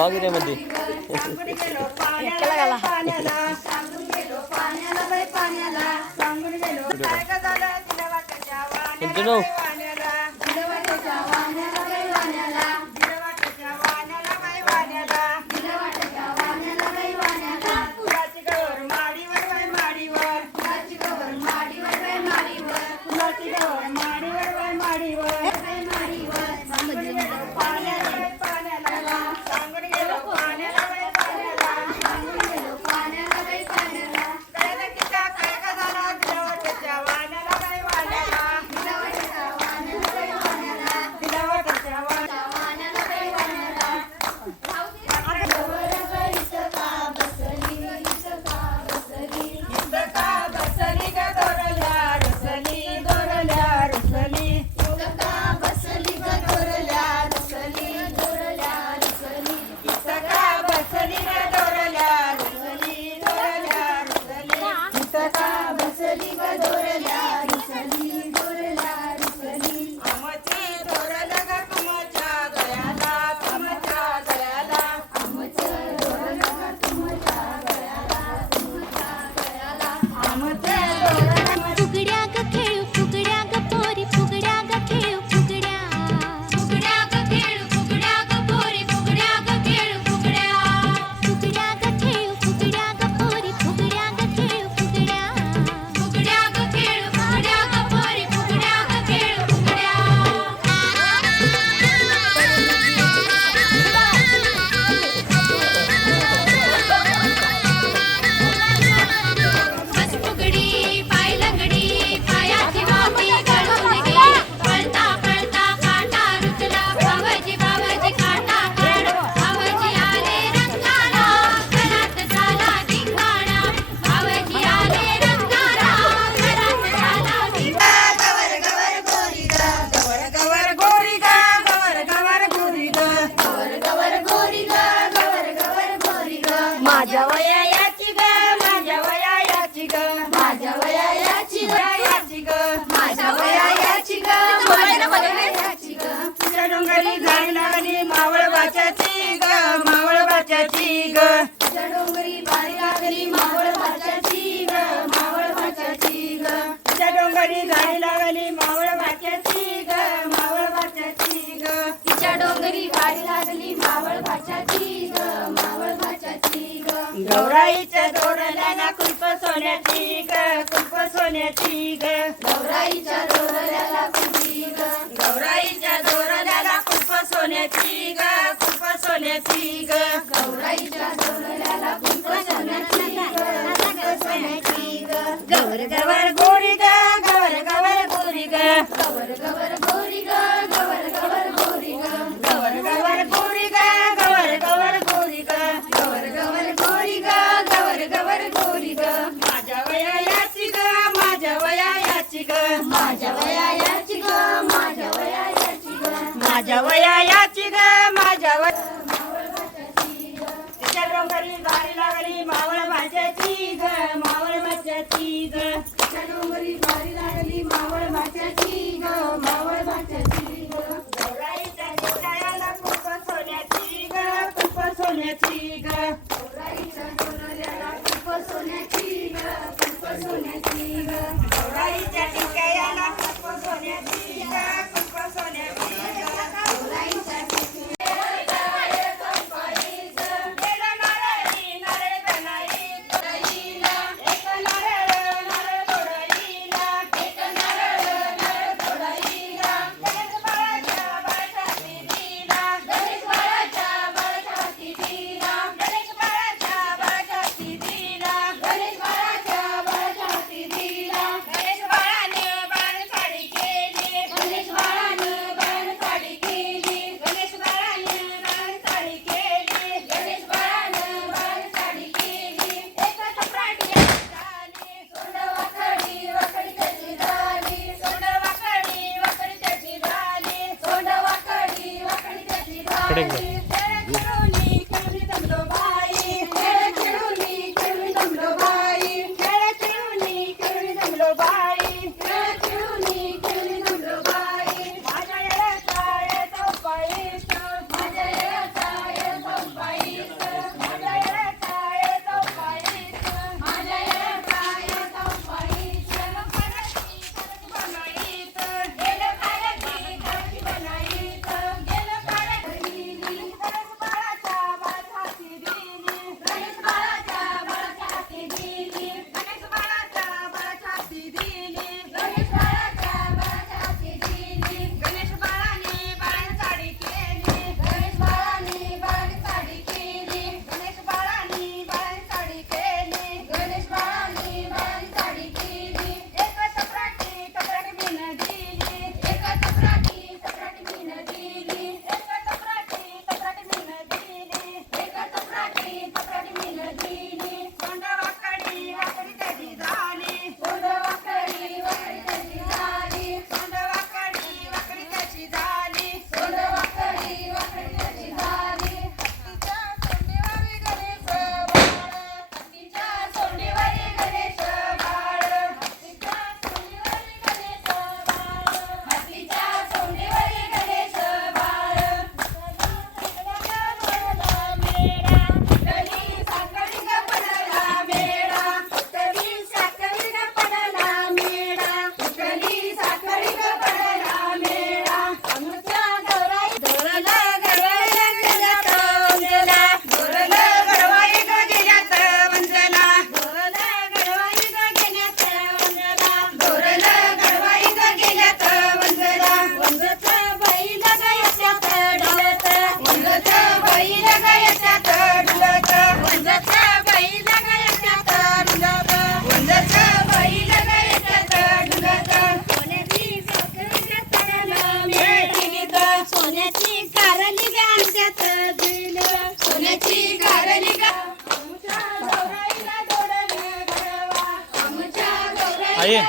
गावगिऱ्यामध्ये continue माडीवर माडीवर. माझ्या वया याची ग माझ्या वया याची ग माझ्या वया याची ग याची ग माझ्या वया याची ग. तुझ्या डोंगरी जाई मावळ वाचाची ग मावळ वाचाची ग. तुझ्या डोंगरी बारी लागली मावळ वाचाची ग मावळ वाचाची ग. तुझ्या डोंगरी जाई लागली मावळ वाचाची ग मावळ वाचाची ग. तिच्या डोंगरी बारी लागली मावळ वाचाची ग गौराईच्या दोरल्याला कुल्प सोन्याची ग कुल्प सोन्याची ग. गौराईच्या दोरल्याला गौराईच्या दोरल्याला कुल्प सोन्याची ग कुल्प सोन्याची ग. गौराईच्या सोन्याची ग गौर गवर गोड माझ्या याची ग माझ्या तिच्या डोंगरी बारी लागली मावळ माझ्याची ग मावळ माझ्याची ग. डोंगरी बारी लागली मावळ माझ्याची एकदम Bye. सोन्याची कारली ग आमच्यात दिल सोन्याची कारली ग. आमच्या गौराईला जोडल्या घडवा आमच्या गौराईला